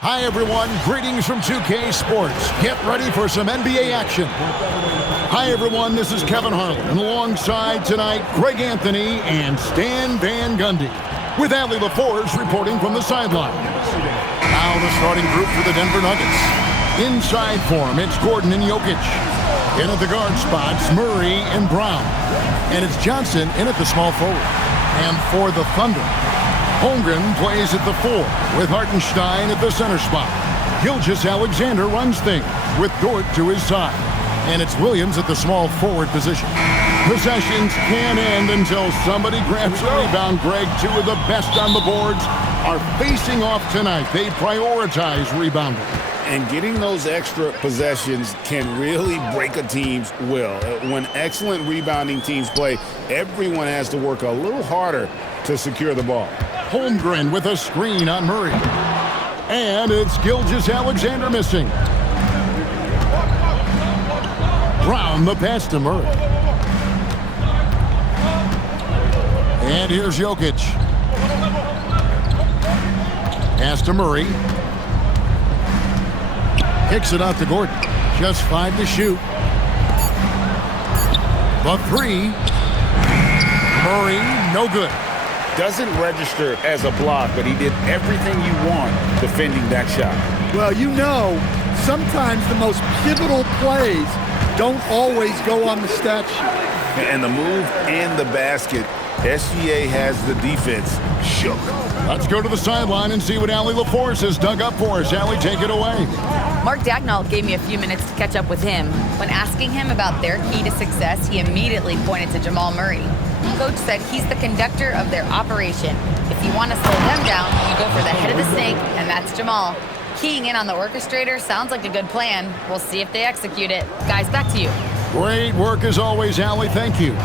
Hi, everyone. Greetings from 2K Sports. Get ready for some NBA action. Hi, everyone. This is Kevin Harlan, and alongside tonight, Greg Anthony and Stan Van Gundy, with Allie LaForce reporting from the sideline. Now the starting group for the Denver Nuggets. Inside for him, it's Gordon and Jokic. In at the guard spots, Murray and Brown. And it's Johnson in at the small forward. And for the Thunder, Holmgren plays at the 4, with Hartenstein at the center spot. Gilgeous-Alexander runs things, with Dort to his side. And it's Williams at the small forward position. Possessions can't end until somebody grabs a rebound. Greg, two of the best on the boards are facing off tonight. They prioritize rebounding. And getting those extra possessions can really break a team's will. When excellent rebounding teams play, everyone has to work a little harder to secure the ball. Holmgren with a screen on Murray. And it's Gilgeous-Alexander missing. Brown the pass to Murray. And here's Jokic. Pass to Murray. Kicks it out to Gordon. Just 5 to shoot. The 3. Murray, no good. Doesn't register as a block, but he did everything you want defending that shot. Well, you know, sometimes the most pivotal plays don't always go on the stat sheet. And the move and the basket, SGA has the defense shook. Let's go to the sideline and see what Allie LaForce has dug up for us. Allie, take it away. Mark Dagnall gave me a few minutes to catch up with him. When asking him about their key to success, he immediately pointed to Jamal Murray. Coach said he's the conductor of their operation. If you want to slow them down, you go for the head of the snake, and that's Jamal. Keying in on the orchestrator sounds like a good plan. We'll see if they execute it. Guys, back to you. Great work as always, Allie. Thank you.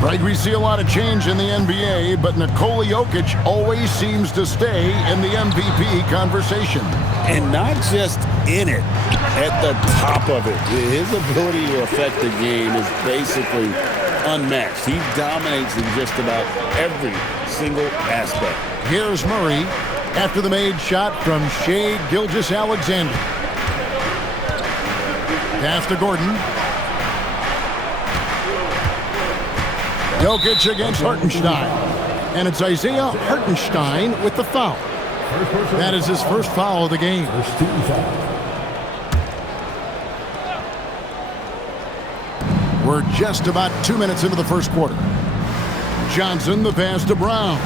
Greg, we see a lot of change in the NBA, but Nikola Jokic always seems to stay in the MVP conversation. And not just in it, at the top of it. His ability to affect the game is basically unmatched. He dominates in just about every single aspect. Here's Murray after the made shot from Shai Gilgeous-Alexander. Pass to Gordon. Jokic against Hartenstein. And it's Isaiah Hartenstein with the foul. That is his first foul of the game. We're just about 2 minutes into the first quarter. Johnson, the pass to Brown.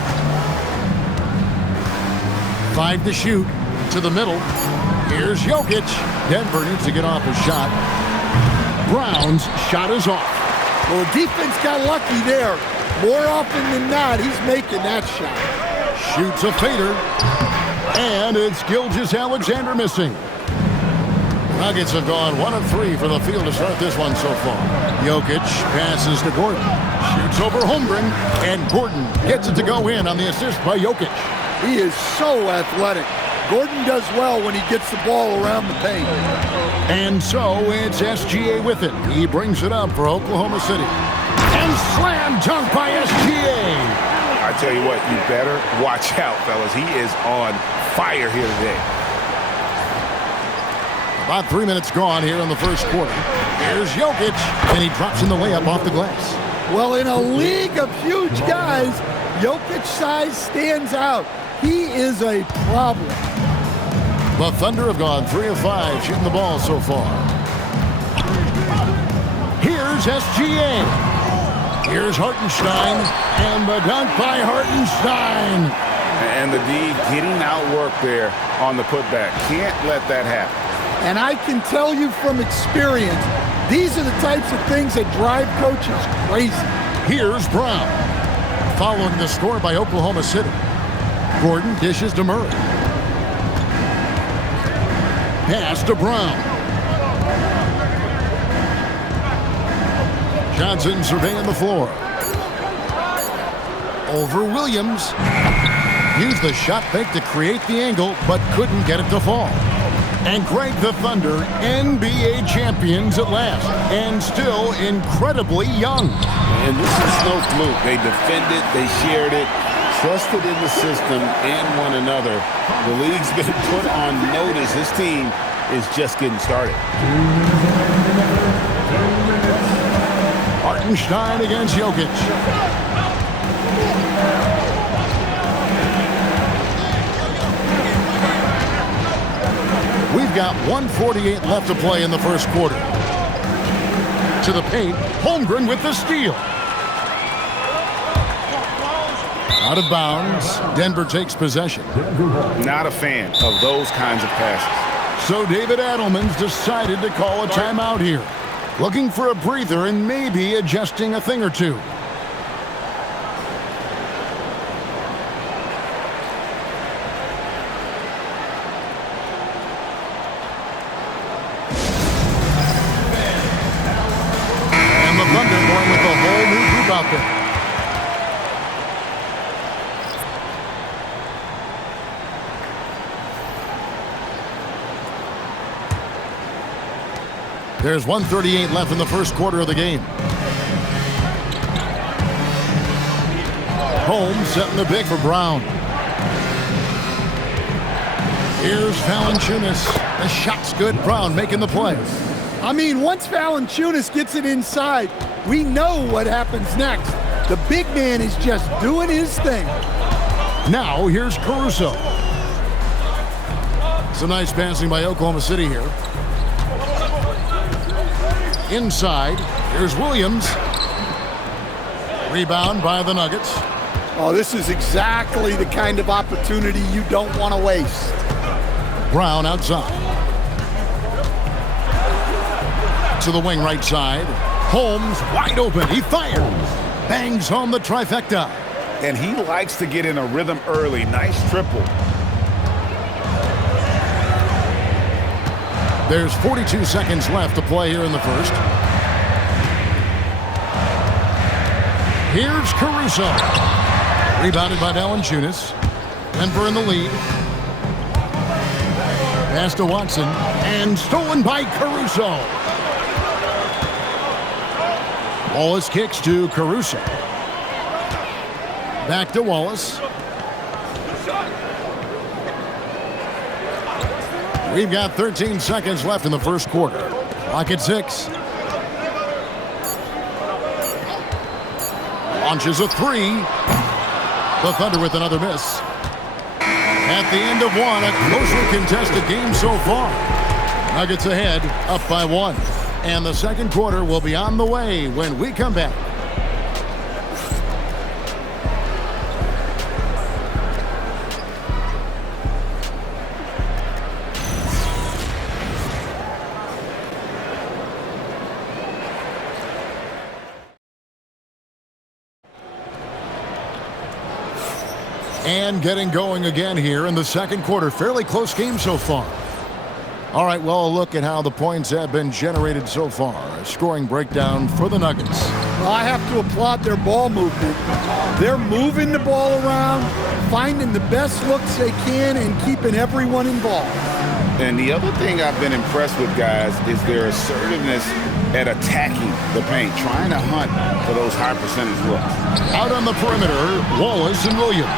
5 to shoot. To the middle. Here's Jokic. Denver needs to get off his shot. Brown's shot is off. Well, the defense got lucky there. More often than not, he's making that shot. Shoots a fader. And it's Gilgeous-Alexander missing. Nuggets have gone 1 of 3 for the field to start this one so far. Jokic passes to Gordon. Shoots over Holmgren. And Gordon gets it to go in on the assist by Jokic. He is so athletic. Gordon does well when he gets the ball around the paint. And so it's SGA with it. He brings it up for Oklahoma City. And slam dunk by SGA. I tell you what, you better watch out, fellas. He is on fire here today. About 3 minutes gone here in the first quarter. Here's Jokic, and he drops in the layup off the glass. Well, in a league of huge guys, Jokic's size stands out. He is a problem. The Thunder have gone 3 of 5 shooting the ball so far. Here's SGA. Here's Hartenstein, and the dunk by Hartenstein. And the D getting outworked there on the putback. Can't let that happen. And I can tell you from experience, these are the types of things that drive coaches crazy. Here's Brown. Following the score by Oklahoma City. Gordon dishes to Murray. Pass to Brown. Johnson surveying the floor. Over Williams. Used the shot fake to create the angle, but couldn't get it to fall. And Greg, the Thunder, NBA champions at last, and still incredibly young. And this is no fluke. They defended, they shared it. trusted in the system and one another. The league's been put on notice. This team is just getting started. Hartenstein against Jokic. We've got 1:48 left to play in the first quarter. To the paint, Holmgren with the steal. Out of bounds, Denver takes possession. Not a fan of those kinds of passes. So David Adelman's decided to call a timeout here. Looking for a breather and maybe adjusting a thing or two. And the Thunder going with a whole new group out there. There's 1:38 left in the first quarter of the game. Holmes setting the big for Brown. Here's Valanciunas. The shot's good. Brown making the play. I mean, once Valanciunas gets it inside, we know what happens next. The big man is just doing his thing. Now, here's Caruso. Some nice passing by Oklahoma City here. Inside, here's Williams. Rebound by the Nuggets. Oh, this is exactly the kind of opportunity you don't want to waste. Brown outside. To the wing right side. Holmes wide open. He fires. Bangs home the trifecta. And he likes to get in a rhythm early. Nice triple. There's 42 seconds left to play here in the first. Here's Caruso. Rebounded by Valanciunas. Denver in the lead. Pass to Watson. And stolen by Caruso. Wallace kicks to Caruso. Back to Wallace. We've got 13 seconds left in the first quarter. Clock at 6. Launches a three. The Thunder with another miss. At the end of one, a closely contested game so far. Nuggets ahead, up by 1. And the second quarter will be on the way when we come back. And getting going again here in the second quarter. Fairly close game so far. All right, well, a look at how the points have been generated so far. A scoring breakdown for the Nuggets. Well, I have to applaud their ball movement. They're moving the ball around, finding the best looks they can, and keeping everyone involved. And the other thing I've been impressed with, guys, is their assertiveness at attacking the paint, trying to hunt for those high percentage looks. Out on the perimeter, Wallace and Williams.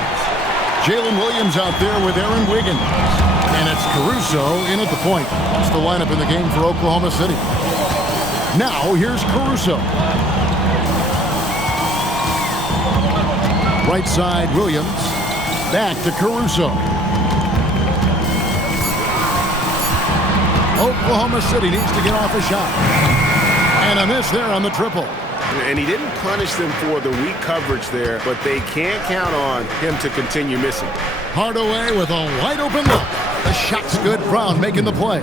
Jalen Williams out there with Aaron Wiggins. And it's Caruso in at the point. That's the lineup in the game for Oklahoma City. Now, here's Caruso. Right side, Williams. Back to Caruso. Oklahoma City needs to get off a shot. And a miss there on the triple. And he didn't punish them for the weak coverage there, but they can't count on him to continue missing. Hardaway with a wide open look. The shot's good. Brown making the play.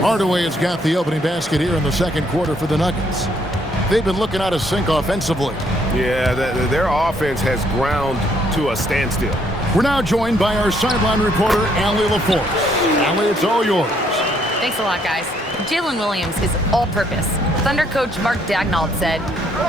Hardaway has got the opening basket here in the second quarter for the Nuggets. They've been looking out of sync offensively. Yeah, their offense has ground to a standstill. We're now joined by our sideline reporter, Allie LaForce. Allie, it's all yours. Thanks a lot, guys. Jalen Williams is all-purpose. Thunder coach Mark Dagnall said,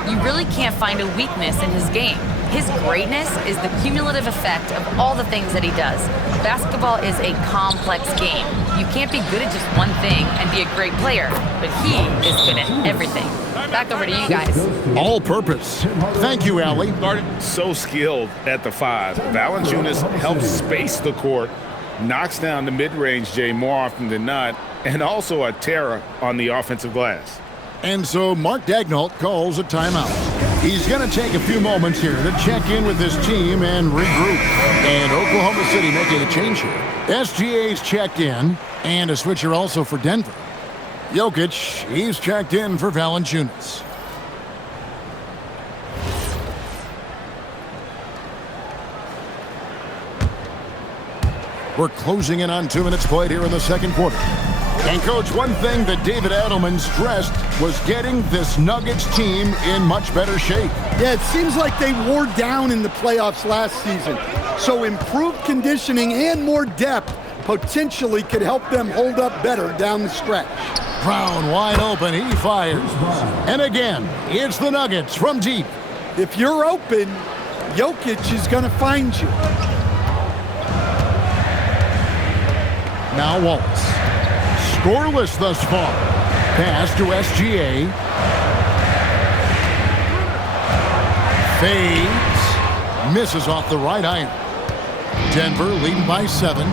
"You really can't find a weakness in his game. His greatness is the cumulative effect of all the things that he does. Basketball is a complex game. You can't be good at just one thing and be a great player, but he is good at everything. Back over to you guys. All purpose. Thank you, Allie. So skilled at the 5. Valanciunas helps space the court, knocks down the mid-range Jay more often than not, and also a terror on the offensive glass. And so Mark Daignault calls a timeout. He's going to take a few moments here to check in with his team and regroup. And Oklahoma City making a change here. SGA's checked in, and a switcher also for Denver. Jokic, he's checked in for Valanciunas. We're closing in on 2 minutes played here in the second quarter. And, Coach, one thing that David Adelman stressed was getting this Nuggets team in much better shape. Yeah, it seems like they wore down in the playoffs last season. So improved conditioning and more depth potentially could help them hold up better down the stretch. Brown wide open, he fires. And again, it's the Nuggets from deep. If you're open, Jokic is going to find you. Now Wallace. Scoreless thus far. Pass to SGA. Fades. Misses off the right iron. Denver leading by 7.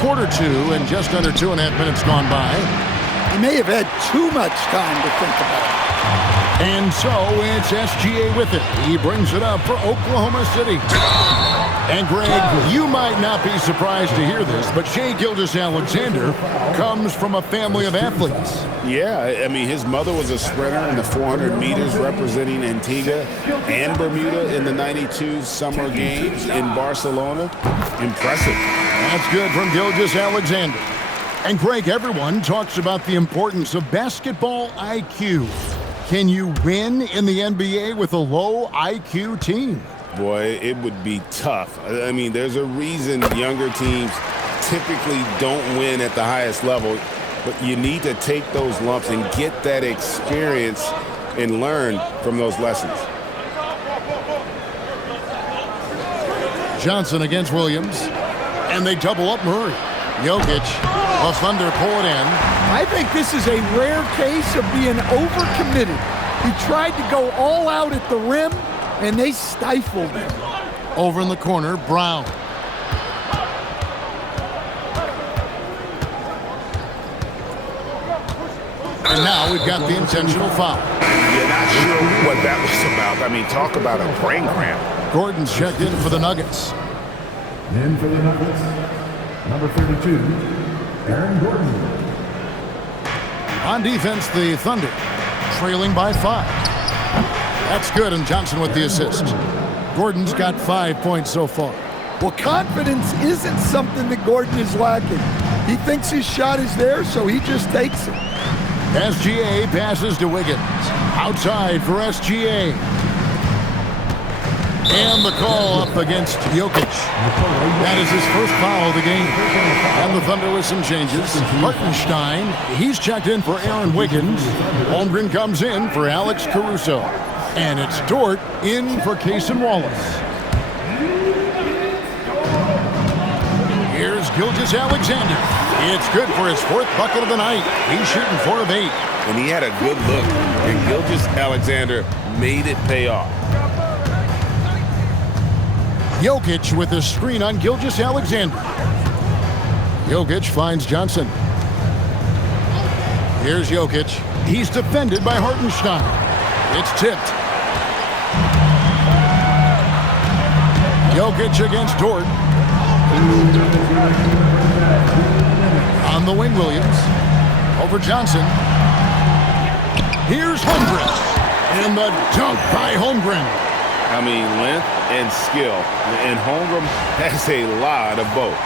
Quarter 2 and just under 2.5 minutes gone by. He may have had too much time to think about it. And so it's SGA with it. He brings it up for Oklahoma City. And Greg, you might not be surprised to hear this, but Shai Gilgeous-Alexander comes from a family of athletes. Yeah, I mean, his mother was a sprinter in the 400 meters representing Antigua and Bermuda in the 92 Summer Games in Barcelona. Impressive. That's good from Gilgeous-Alexander. And Greg, everyone talks about the importance of basketball IQ. Can you win in the NBA with a low IQ team? Boy, it would be tough. I mean, there's a reason younger teams typically don't win at the highest level, but you need to take those lumps and get that experience and learn from those lessons. Johnson against Williams, and they double up Murray. Jokic, the Thunder pull it in. I think this is a rare case of being overcommitted. He tried to go all out at the rim, and they stifled him. Over in the corner, Brown. And now we've got the intentional foul. You're not sure what that was about. I mean, talk about a brain cramp. Gordon's checked in for the Nuggets. In for the Nuggets, number 32, Aaron Gordon. On defense, the Thunder trailing by 5. That's good, and Johnson with the assist. Gordon's got 5 points so far. Well, confidence isn't something that Gordon is lacking. He thinks his shot is there, so he just takes it. SGA passes to Wiggins. Outside for SGA. And the call up against Jokic. That is his first foul of the game. And the Thunder with some changes. Hartenstein, he's checked in for Aaron Wiggins. Holmgren comes in for Alex Caruso. And it's Dort in for Cason Wallace. Here's Gilgeous-Alexander. It's good for his 4th bucket of the night. He's shooting 4 of 8. And he had a good look, and Gilgeous-Alexander made it pay off. Jokic with a screen on Gilgeous-Alexander. Jokic finds Johnson. Here's Jokic. He's defended by Hartenstein. It's tipped. Jokic against Dort. On the wing, Williams. Over Johnson. Here's Holmgren. And the dunk by Holmgren. I mean, length and skill. And Holmgren has a lot of both.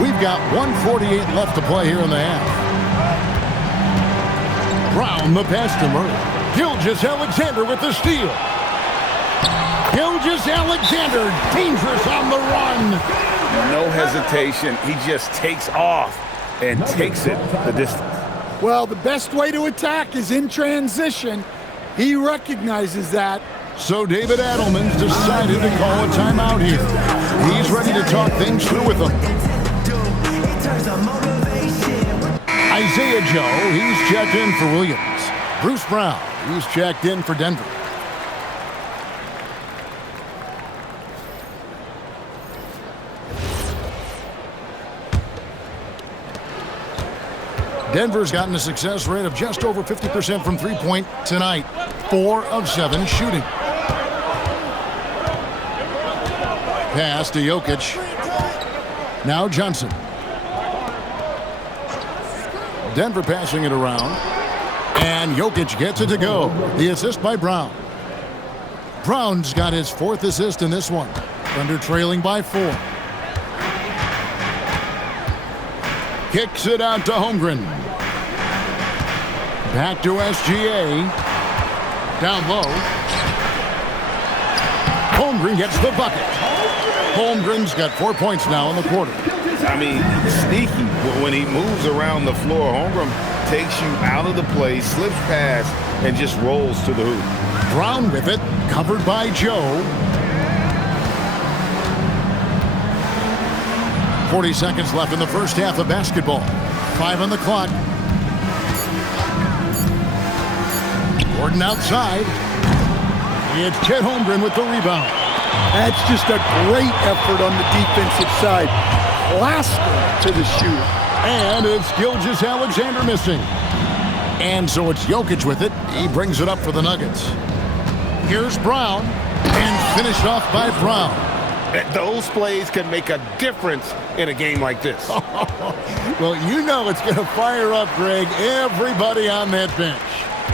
We've got 1:48 left to play here in the half. Brown the pass to Murray. Gilgeous-Alexander with the steal. Gilgeous-Alexander dangerous on the run. No hesitation. He just takes off and takes it the distance. Well, the best way to attack is in transition. He recognizes that. So David Adelman's decided to call a timeout here. He's ready to talk things through with them. Isaiah Joe, he's checked in for Williams. Bruce Brown, he's checked in for Denver. Denver's gotten a success rate of just over 50% from three-point tonight. 4 of 7 shooting. Pass to Jokic. Now Johnson. Denver passing it around. And Jokic gets it to go. The assist by Brown. Brown's got his 4th assist in this one. Thunder trailing by 4. Kicks it out to Holmgren. Back to SGA. Down low. Holmgren gets the bucket. Holmgren's got 4 points now in the quarter. I mean, sneaky. When he moves around the floor, Holmgren takes you out of the play, slips past, and just rolls to the hoop. Brown with it, covered by Joe. 40 seconds left in the first half of basketball. 5 on the clock. Gordon outside. It's Chet Holmgren with the rebound. That's just a great effort on the defensive side. Plaster to the shooter. And it's Gilgeous-Alexander missing. And so it's Jokic with it. He brings it up for the Nuggets. Here's Brown. And finished off by Brown. Those plays can make a difference in a game like this. Well, you know it's going to fire up, Greg, everybody on that bench.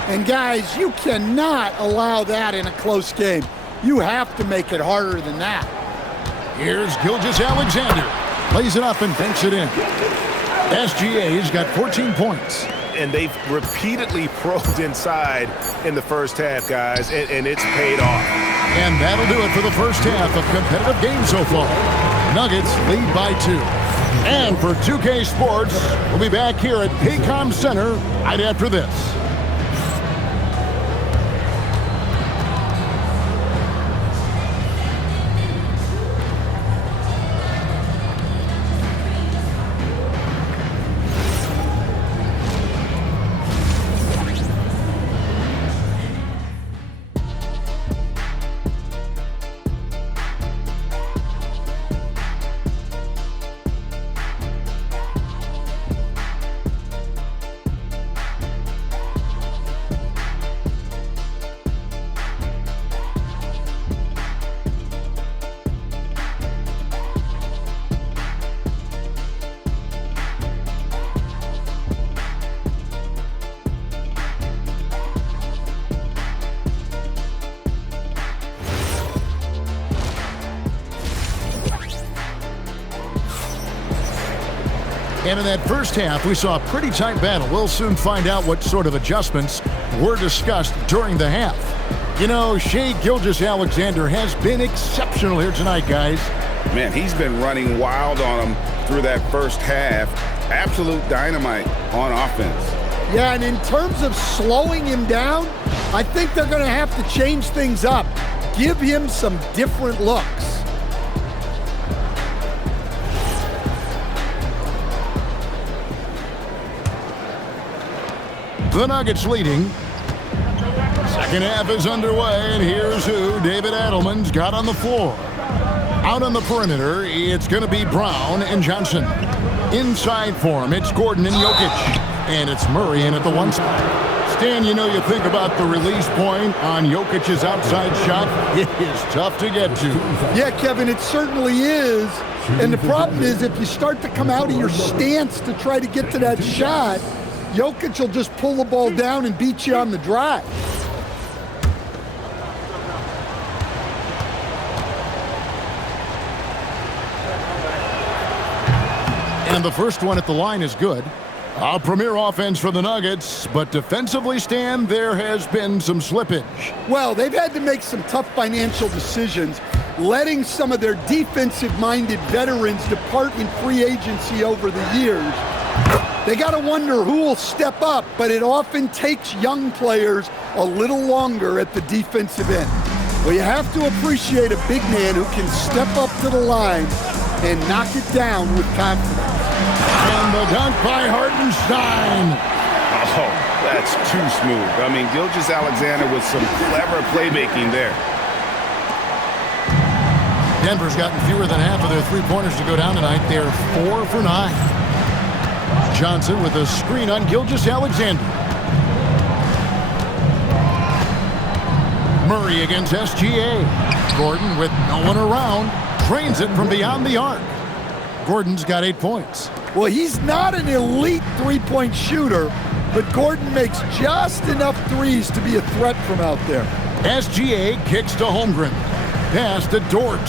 And guys, you cannot allow that in a close game. You have to make it harder than that. Here's Gilgeous-Alexander. Plays it up and banks it in. SGA's got 14 points. And they've repeatedly probed inside in the first half, guys, and it's paid off. And that'll do it for the first half of competitive game so far. Nuggets lead by 2. And for 2K Sports, we'll be back here at Paycom Center right after this. And in that first half, we saw a pretty tight battle. We'll soon find out what sort of adjustments were discussed during the half. You know, Shai Gilgeous-Alexander has been exceptional here tonight, guys. Man, he's been running wild on him through that first half. Absolute dynamite on offense. Yeah, and in terms of slowing him down, I think they're going to have to change things up. Give him some different looks. The Nuggets leading. Second half is underway, and here's who David Adelman's got on the floor. Out on the perimeter, it's going to be Brown and Johnson. Inside for him, it's Gordon and Jokic. And it's Murray in at the 1 spot. Stan, you know, you think about the release point on Jokic's outside shot. It is tough to get to. Yeah, Kevin, it certainly is. And the problem is if you start to come out of your stance to try to get to that shot, Jokic will just pull the ball down and beat you on the drive. And the first one at the line is good. A premier offense for the Nuggets, but defensively, Stan, there has been some slippage. Well, they've had to make some tough financial decisions, letting some of their defensive-minded veterans depart in free agency over the years. They got to wonder who will step up, but it often takes young players a little longer at the defensive end. Well, you have to appreciate a big man who can step up to the line and knock it down with confidence. And the dunk by Hartenstein. Oh, that's too smooth. I mean, Gilgeous-Alexander with some clever playmaking there. Denver's gotten fewer than half of their three-pointers to go down tonight. They're 4 for 9. Johnson with a screen on Gilgeous-Alexander. Murray against SGA. Gordon with no one around. Drains it from beyond the arc. Gordon's got 8 points. Well, he's not an elite three-point shooter, but Gordon makes just enough threes to be a threat from out there. SGA kicks to Holmgren. Pass to Dort.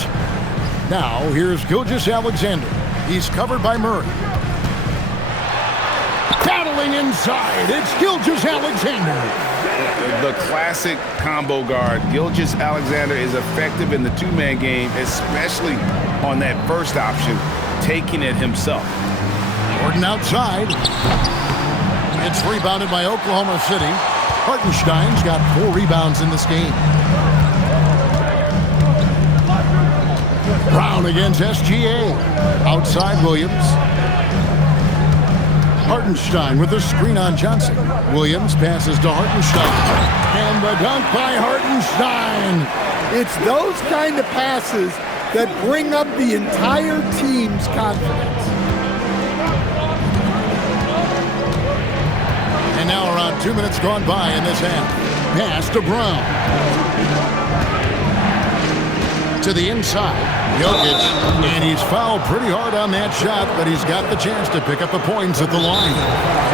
Now here's Gilgeous-Alexander. He's covered by Murray. Battling inside, it's Gilgeous-Alexander. The classic combo guard. Gilgeous-Alexander is effective in the two-man game, especially on that first option, taking it himself. Gordon outside. It's rebounded by Oklahoma City. Hartenstein's got 4 rebounds in this game. Brown against SGA. Outside Williams. Hartenstein with a screen on Johnson. Williams passes to Hartenstein. And the dunk by Hartenstein. It's those kind of passes that bring up the entire team's confidence. And now around 2 minutes gone by in this half. Pass to Brown. To the inside. Jokic, and he's fouled pretty hard on that shot, but he's got the chance to pick up the points at the line.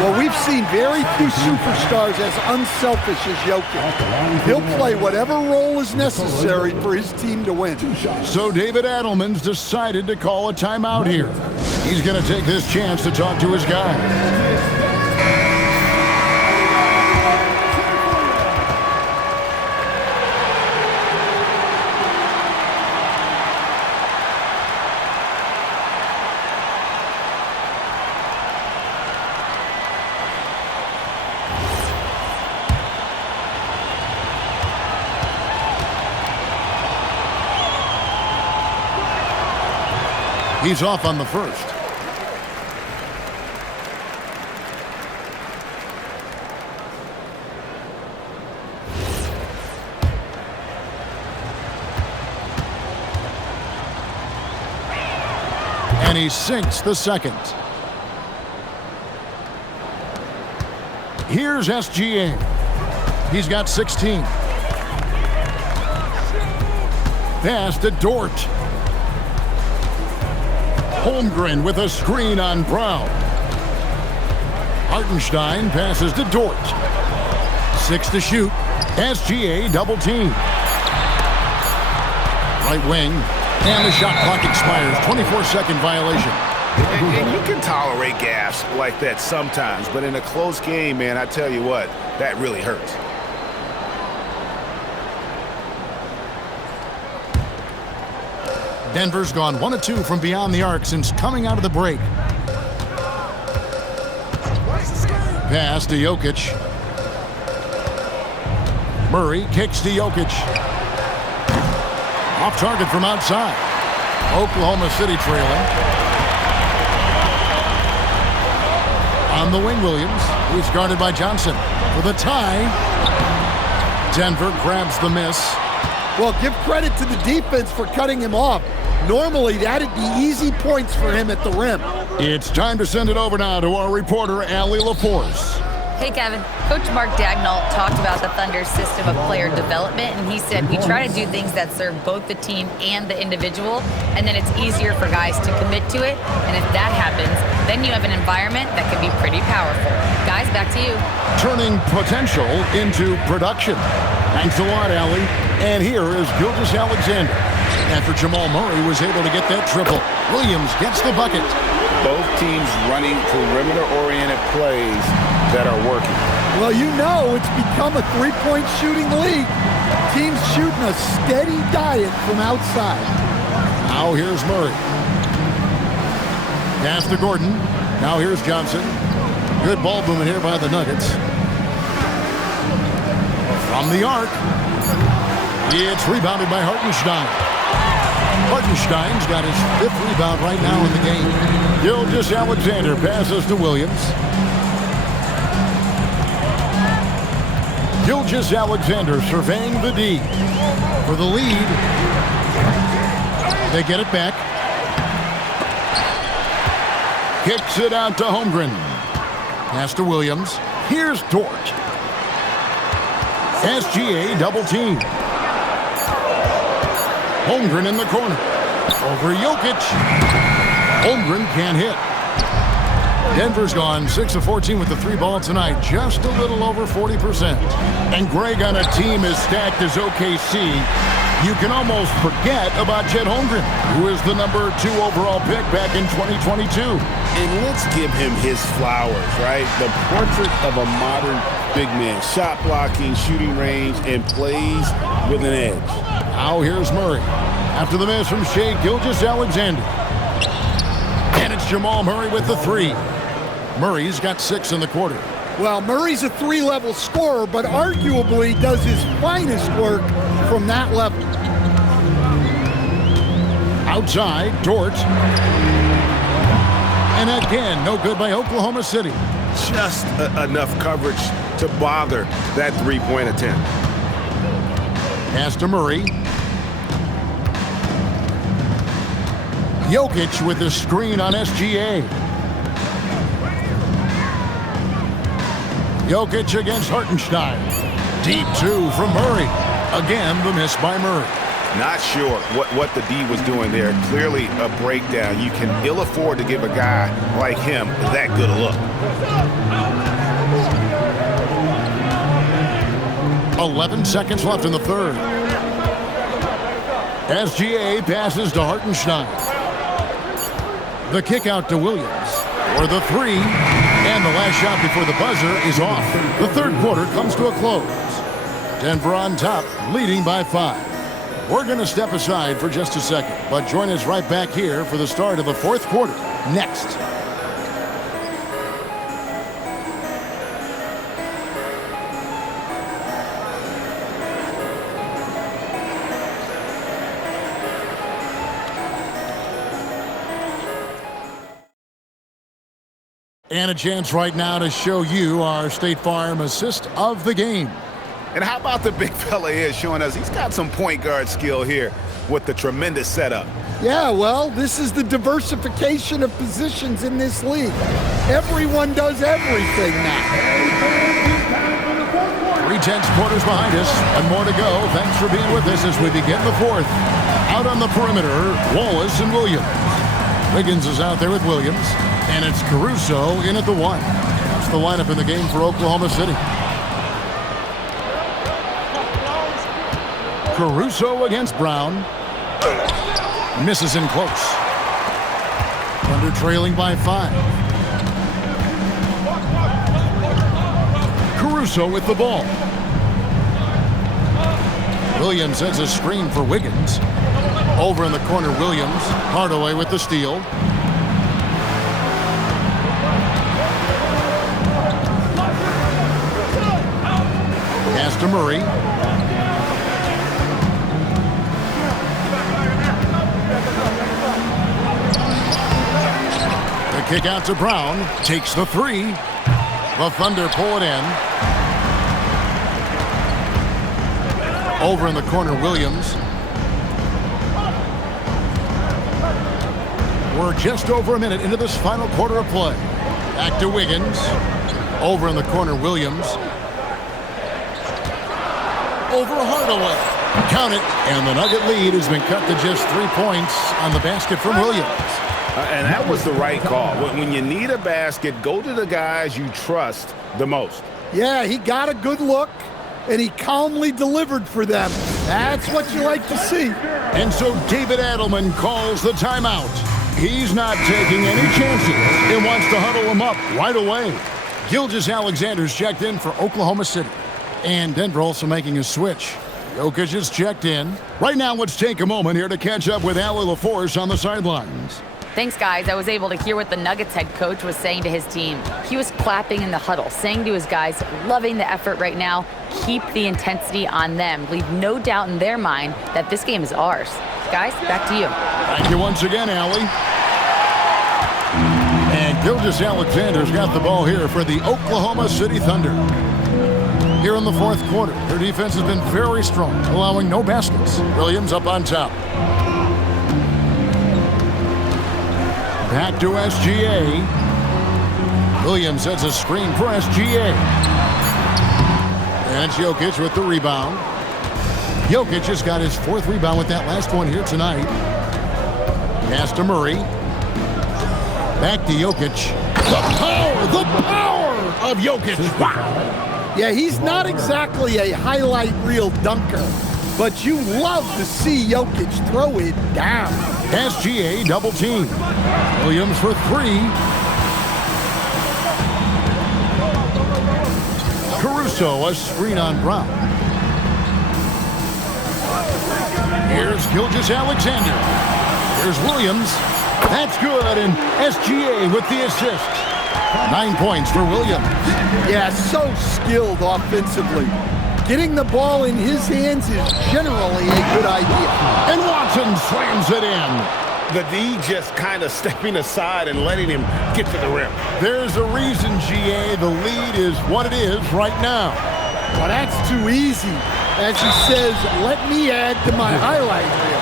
Well, we've seen very few superstars as unselfish as Jokic. He'll play whatever role is necessary for his team to win. So David Adelman's decided to call a timeout here. He's going to take this chance to talk to his guys. He's off on the first. And he sinks the second. Here's SGA. He's got 16. Pass to Dort. Holmgren with a screen on Brown. Hartenstein passes to Dort. 6 to shoot. SGA double team. Right wing. And the shot clock expires. 24-second violation. And you can tolerate gaffes like that sometimes, but in a close game, man, I tell you what, that really hurts. Denver's gone 1 of 2 from beyond the arc since coming out of the break. Pass to Jokic. Murray kicks to Jokic. Off target from outside. Oklahoma City trailing. On the wing, Williams. He's guarded by Johnson. For the tie. Denver grabs the miss. Well, give credit to the defense for cutting him off. Normally, that'd be easy points for him at the rim. It's time to send it over now to our reporter, Allie LaForce. Hey, Kevin. Coach Mark Dagnall talked about the Thunder's system of player development, and he said, we try to do things that serve both the team and the individual, and then it's easier for guys to commit to it. And if that happens, then you have an environment that can be pretty powerful. Guys, back to you. Turning potential into production. Thanks a lot, Allie. And here is Gilgeous-Alexander. After Jamal Murray was able to get that triple, Williams gets the bucket. Both teams running perimeter-oriented plays that are working. Well, you know it's become a three-point shooting league. Teams shooting a steady diet from outside. Now here's Murray. Pass to Gordon. Now here's Johnson. Good ball movement here by the Nuggets. From the arc. It's rebounded by Hartenstein. Hartenstein's got his 5th rebound right now in the game. Gilgeous-Alexander passes to Williams. Gilgeous-Alexander surveying the D. For the lead. They get it back. Kicks it out to Holmgren. Pass to Williams. Here's Dort. SGA double team. Holmgren in the corner. Over Jokic. Holmgren can't hit. Denver's gone 6 of 14 with the 3 ball tonight. Just a little over 40%. And Greg, on a team as stacked as OKC, you can almost forget about Chet Holmgren, who is the number 2 overall pick back in 2022. And let's give him his flowers, right? The portrait of a modern big man. Shot blocking, shooting range, and plays with an edge. Now here's Murray. After the miss from Shea Gilgeous-Alexander. And it's Jamal Murray with the 3. Murray's got 6 in the quarter. Well, Murray's a 3-level scorer, but arguably does his finest work from that level. Outside, Dort. And again, no good by Oklahoma City. Just enough coverage to bother that 3-point attempt. Pass to Murray. Jokic with the screen on SGA. Jokic against Hartenstein. Deep 2 from Murray. Again, the miss by Murray. Not sure what the D was doing there. Clearly a breakdown. You can ill afford to give a guy like him that good a look. 11 seconds left in the third. SGA passes to Hartenstein. The kick out to Williams for the 3. And the last shot before the buzzer is off. The third quarter comes to a close. Denver on top, leading by 5. We're going to step aside for just a second, but join us right back here for the start of the fourth quarter next. And a chance right now to show you our State Farm assist of the game. And how about the big fella here showing us he's got some point guard skill here with the tremendous setup. Yeah, well, this is the diversification of positions in this league. Everyone does everything now. 3/10 quarters behind us and more to go. Thanks for being with us as we begin the fourth. Out on the perimeter, Wallace and Williams. Wiggins is out there with Williams. And it's Caruso in at the 1. That's the lineup in the game for Oklahoma City. Caruso against Brown. Misses in close. Thunder trailing by 5. Caruso with the ball. Williams sends a screen for Wiggins. Over in the corner, Williams. Hardaway with the steal. Pass to Murray. The kick out to Brown. Takes the 3. The Thunder pull it in. Over in the corner, Williams. We're just over a minute into this final quarter of play. Back to Wiggins. Over in the corner, Williams. Over Hardaway. Count it, and the Nugget lead has been cut to just 3 points on the basket from Williams. And that was the right call. When you need a basket, go to the guys you trust the most. Yeah, he got a good look, and he calmly delivered for them. That's what you like to see. And so David Adelman calls the timeout. He's not taking any chances and wants to huddle him up right away. Gilgeous-Alexander's checked in for Oklahoma City. And Denver also making a switch. Jokic is checked in. Right now, let's take a moment here to catch up with Allie LaForce on the sidelines. Thanks, guys. I was able to hear what the Nuggets head coach was saying to his team. He was clapping in the huddle, saying to his guys, loving the effort right now, keep the intensity on them. Leave no doubt in their mind that this game is ours. Guys, back to you. Thank you once again, Allie. And Gilgeous-Alexander's got the ball here for the Oklahoma City Thunder. Here in the fourth quarter, their defense has been very strong, allowing no baskets. Williams up on top. Back to SGA. Williams sets a screen for SGA. And it's Jokic with the rebound. Jokic just got his fourth rebound with that last one here tonight. Pass to Murray. Back to Jokic. The power of Jokic. Wow. Yeah, he's not exactly a highlight reel dunker, but you love to see Jokic throw it down. SGA double team. Williams for three. Caruso, a screen on Brown. Here's Gilgeous-Alexander. Here's Williams. That's good, and SGA with the assist. 9 points for Williams. Yeah, so skilled offensively. Getting the ball in his hands is generally a good idea. And Watson slams it in. The D just kind of stepping aside and letting him get to the rim. There's a reason, GA, the lead is what it is right now. Well, that's too easy. As he says, let me add to my highlight reel.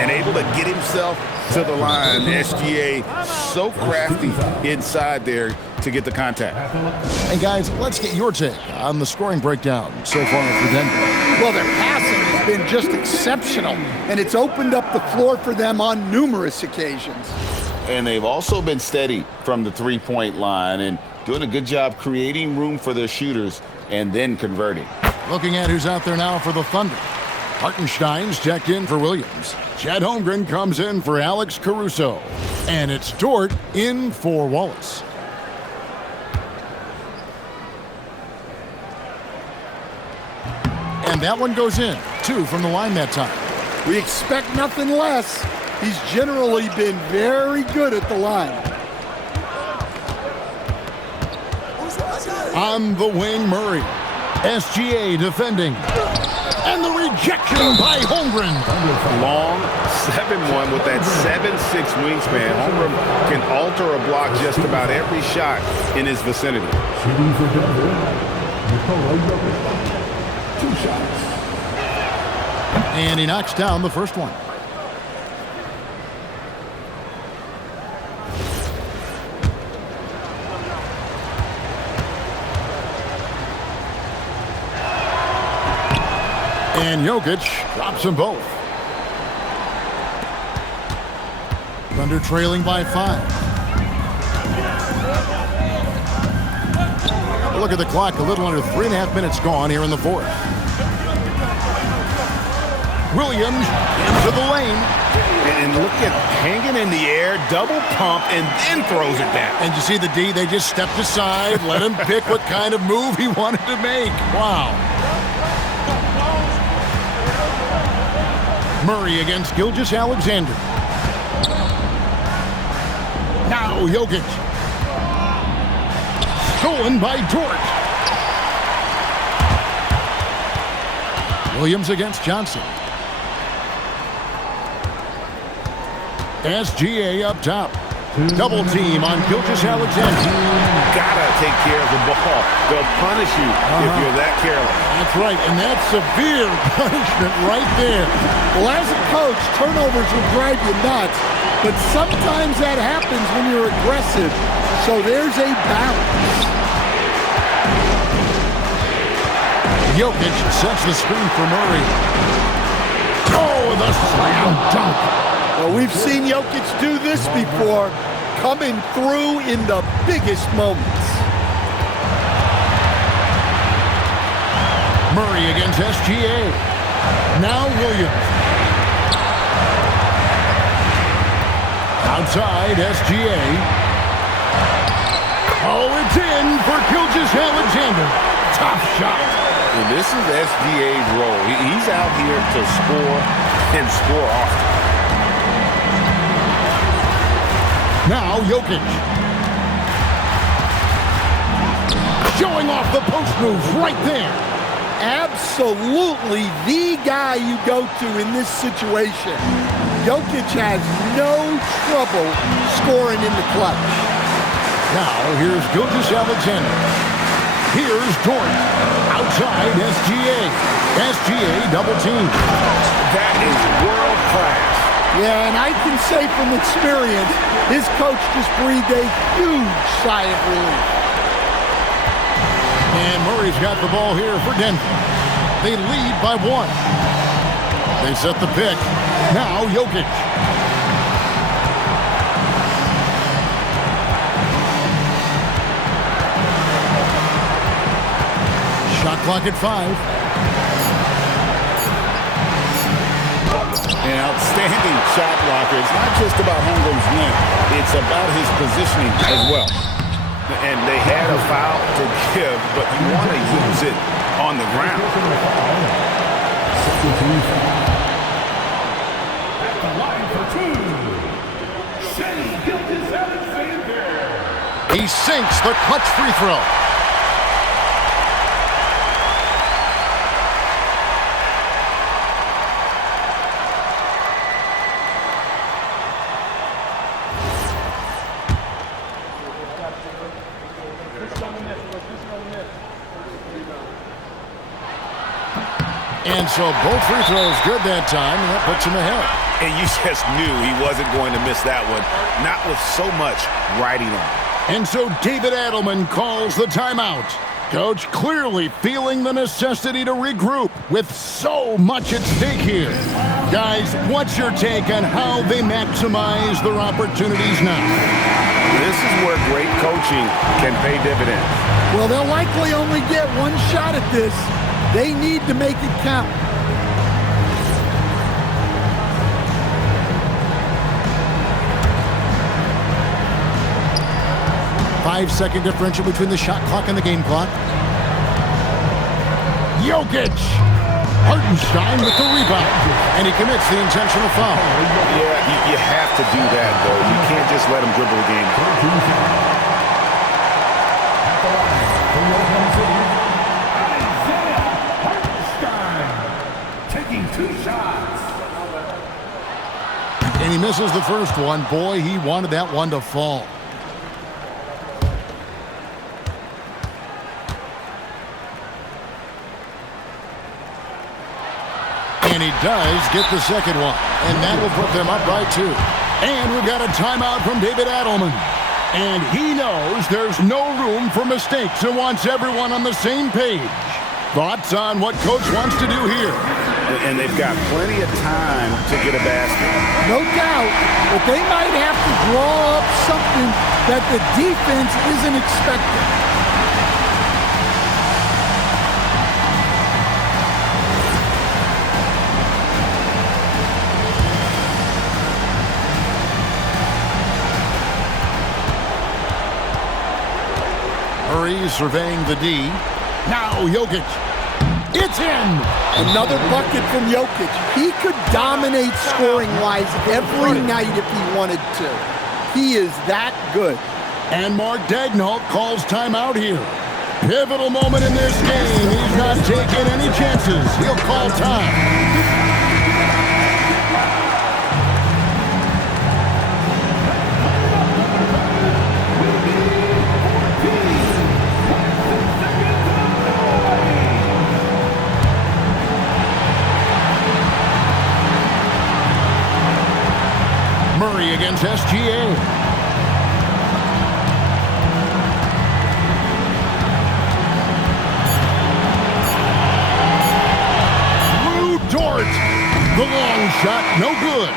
And able to get himself to the line. SGA so crafty inside there to get the contact. Hey, guys, let's get your take on the scoring breakdown so far for Denver. Well, their passing has been just exceptional, and it's opened up the floor for them on numerous occasions. And they've also been steady from the three-point line and doing a good job creating room for their shooters and then converting. Looking at who's out there now for the Thunder. Hartenstein's checked in for Williams. Chet Holmgren comes in for Alex Caruso. And it's Dort in for Wallace. And that one goes in. 2 from the line that time. We expect nothing less. He's generally been very good at the line. On the wing, Murray. SGA defending. And the rejection by Holmgren. Long 7-1 with that 7'6" wingspan. Holmgren can alter a block just about every shot in his vicinity. Shooting for Denver, Nikola Jokic. 2 shots. And he knocks down the first one. And Jokic drops them both. Thunder trailing by 5. Look at the clock, a little under 3.5 minutes gone here in the fourth. Williams into the lane. And look at hanging in the air, double pump, and then throws it down. And you see the D, they just stepped aside, let him pick what kind of move he wanted to make. Wow. Murray against Gilgeous-Alexander. Now Jokic. Stolen by Dort. Williams against Johnson. SGA up top. Double team on Gilgeous-Alexander. Gotta take care of the ball. They'll punish you if you're that careless. That's right, and that's severe punishment right there. Well, as a coach, turnovers will drive you nuts, but sometimes that happens when you're aggressive, so there's a balance. Jokic sets the screen for Murray. Oh, the slam dunk. Well, we've seen Jokic do this before, coming through in the biggest moments. Murray against SGA. Now Williams. Outside SGA. Oh, it's in for Gilgeous-Alexander. Tough shot. And this is SGA's role. He's out here to score and score often. Now Jokic. Showing off the post move right there. Absolutely the guy you go to in this situation. Jokic has no trouble scoring in the clutch. Now here's Gilgeous-Alexander. Here's Dort. Outside SGA. SGA double team. That is world class. Yeah, and I can say from experience, his coach just breathed a huge sigh of relief. And Murray's got the ball here for Denver. They lead by 1. They set the pick. Now Jokic. Shot clock at 5. An outstanding shot blocker. It's not just about Holmgren's length. It's about his positioning as well. And they had a foul to give, but you want to use it on the ground. At the line for 2, Shea Gilgeous-Alexander. He sinks the clutch free throw. And so both free throws good that time, and that puts him ahead. And you just knew he wasn't going to miss that one, not with so much riding on. And so David Adelman calls the timeout. Coach clearly feeling the necessity to regroup with so much at stake here. Guys, what's your take on how they maximize their opportunities now? This is where great coaching can pay dividends. Well, they'll likely only get one shot at this. They need to make it count. Five-second differential between the shot clock and the game clock. Jokic! Hartenstein with the rebound. And he commits the intentional foul. Yeah, you have to do that, though. You can't just let him dribble the game. Taking 2 shots. And he misses the first one. Boy, he wanted that one to fall. And he does get the second one. And that will put them up by 2. And we've got a timeout from David Adelman. And he knows there's no room for mistakes and wants everyone on the same page. Thoughts on what Coach wants to do here? And they've got plenty of time to get a basket. No doubt, but they might have to draw up something that the defense isn't expecting. Murray surveying the D. Now Jokic. It's in! Another bucket from Jokic. He could dominate scoring-wise every night if he wanted to. He is that good. And Mark Daigneault calls timeout here. Pivotal moment in this game. He's not taking any chances. He'll call time. Murray against SGA. Lou Dort. The long shot, no good.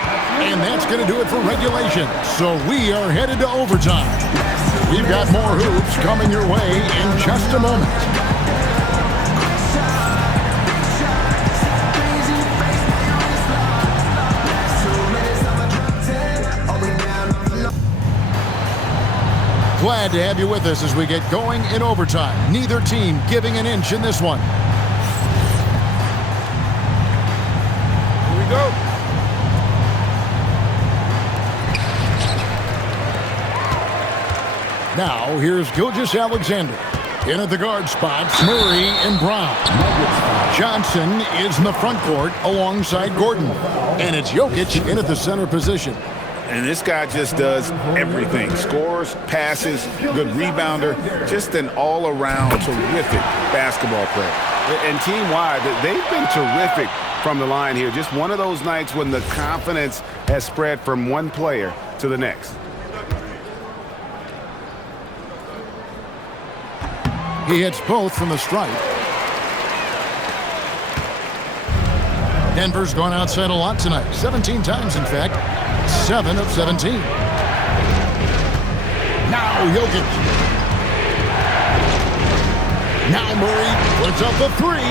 And that's going to do it for regulation. So we are headed to overtime. We've got more hoops coming your way in just a moment. Glad to have you with us as we get going in overtime. Neither team giving an inch in this one. Here we go. Now, here's Gilgeous Alexander. In at the guard spots, Murray and Brown. Johnson is in the front court alongside Gordon. And it's Jokic in at the center position. And this guy just does everything. Scores, passes, good rebounder, just an all-around terrific basketball player. And team-wide, they've been terrific from the line here. Just one of those nights when the confidence has spread from one player to the next. He hits both from the stripe. Denver's gone outside a lot tonight. 17 times, in fact. 7 of 17. Now Jokic. Now Murray puts up a three.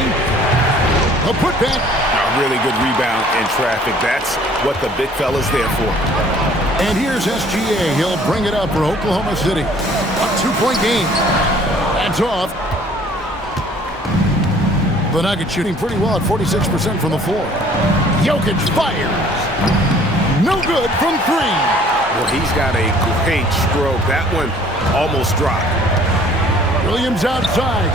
A putback. A really good rebound in traffic. That's what the big fella's there for. And here's SGA. He'll bring it up for Oklahoma City. A 2-point game. That's off. The Nuggets shooting pretty well at 46% from the floor. Jokic fires. No good from three. Well, he's got a great stroke. That one almost dropped. Williams outside.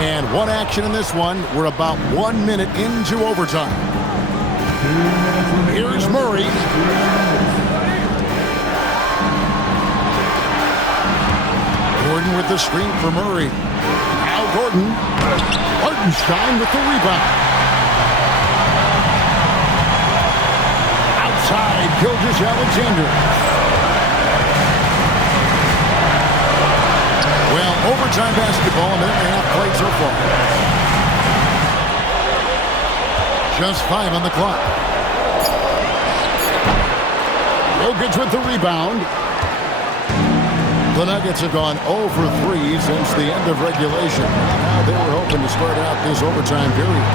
And one action in this one. We're about 1 minute into overtime. Here's Murray. Gordon with the screen for Murray. Now Gordon. Hartenstein with the rebound. Outside, Gilgeous Alexander. Well, overtime basketball, a minute and a half played so far. Just 5 on the clock. Jokic with the rebound. The Nuggets have gone 0 for 3 since the end of regulation. Now they were hoping to start out this overtime period.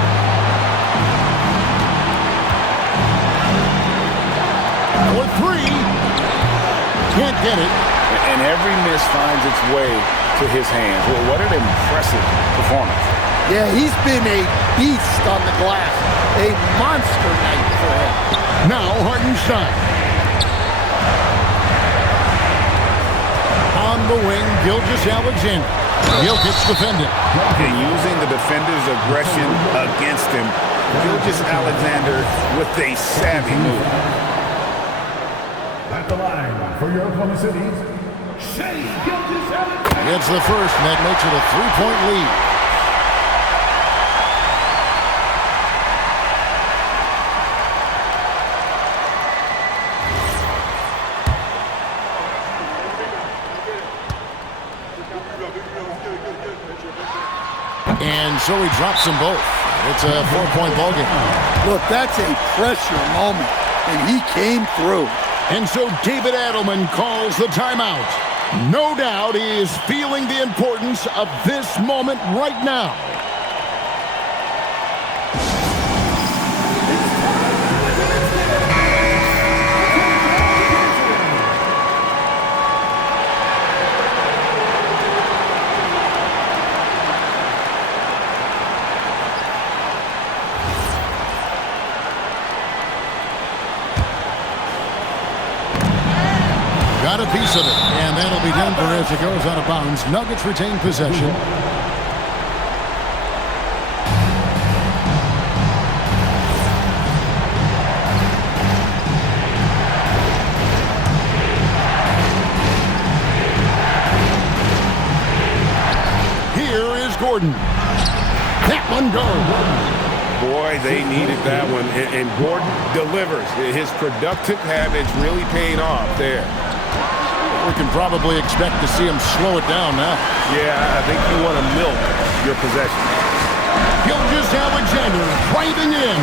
For three. Can't get it. And every miss finds its way to his hands. Well, what an impressive performance. Yeah, he's been a beast on the glass. A monster night for him. Now Hartenstein. On the wing, Gilgeous Alexander. Jokic defending. And using the defender's aggression against him. Gilgeous Alexander with a savvy move. At the line for your Oklahoma City's Shea Gilgeous-Alexander. Gets the first, and that makes it a 3-point lead. And so he drops them both. It's a 4-point ballgame. Look, that's a pressure moment, and he came through. And so David Adelman calls the timeout. No doubt he is feeling the importance of this moment right now. Got a piece of it, and that'll be Denver as it goes out of bounds. Nuggets retain possession. Here is Gordon. That one goes. Boy, they needed that one, and Gordon delivers. His productive habits really paid off there. We can probably expect to see him slow it down now. Yeah, I think you want to milk your possession. Gilgeous Alexander driving in.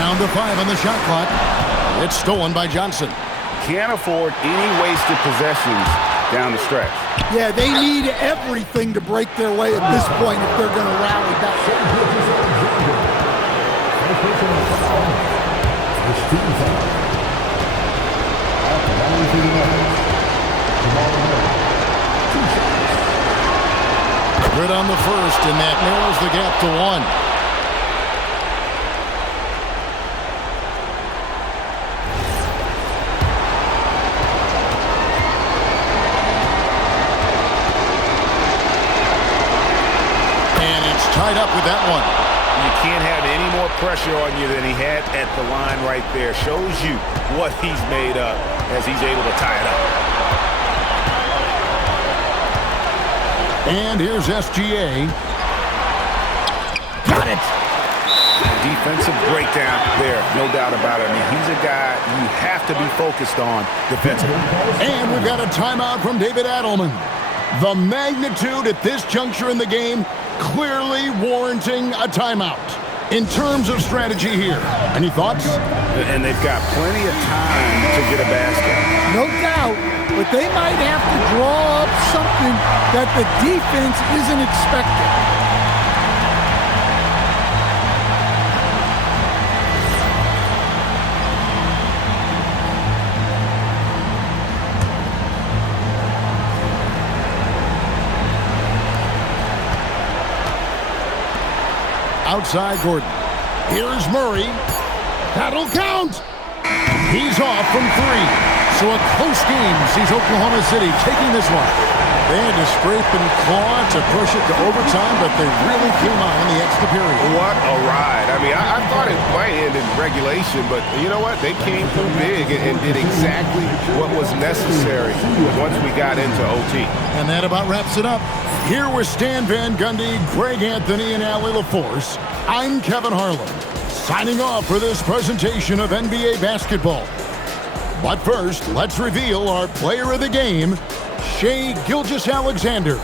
Down to 5 on the shot clock. It's stolen by Johnson. Can't afford any wasted possessions down the stretch. Yeah, they need everything to break their way at this point if they're going to rally back. Good on the first, and that narrows the gap to 1. tied up with that one. You can't have any more pressure on you than he had at the line right there. Shows you what he's made up as he's able to tie it up. And here's SGA. Got it. Defensive breakdown there, no doubt about it. I mean, he's a guy you have to be focused on defensively. And we've got a timeout from David Adelman. The magnitude at this juncture in the game clearly warranting a timeout. In terms of strategy here, any thoughts? And they've got plenty of time to get a basket. No doubt, but they might have to draw up something that the defense isn't expecting. Outside Gordon. Here's Murray. That'll count. He's off from three. So a close game sees Oklahoma City taking this one. They had to scrape and claw to push it to overtime, but they really came on in the extra period. What a ride. I mean, I thought it might end in regulation, but you know what? They came through big and did exactly what was necessary once we got into OT. And that about wraps it up. Here with Stan Van Gundy, Greg Anthony, and Allie LaForce, I'm Kevin Harlan, signing off for this presentation of NBA basketball. But first, let's reveal our player of the game, Shai Gilgeous-Alexander.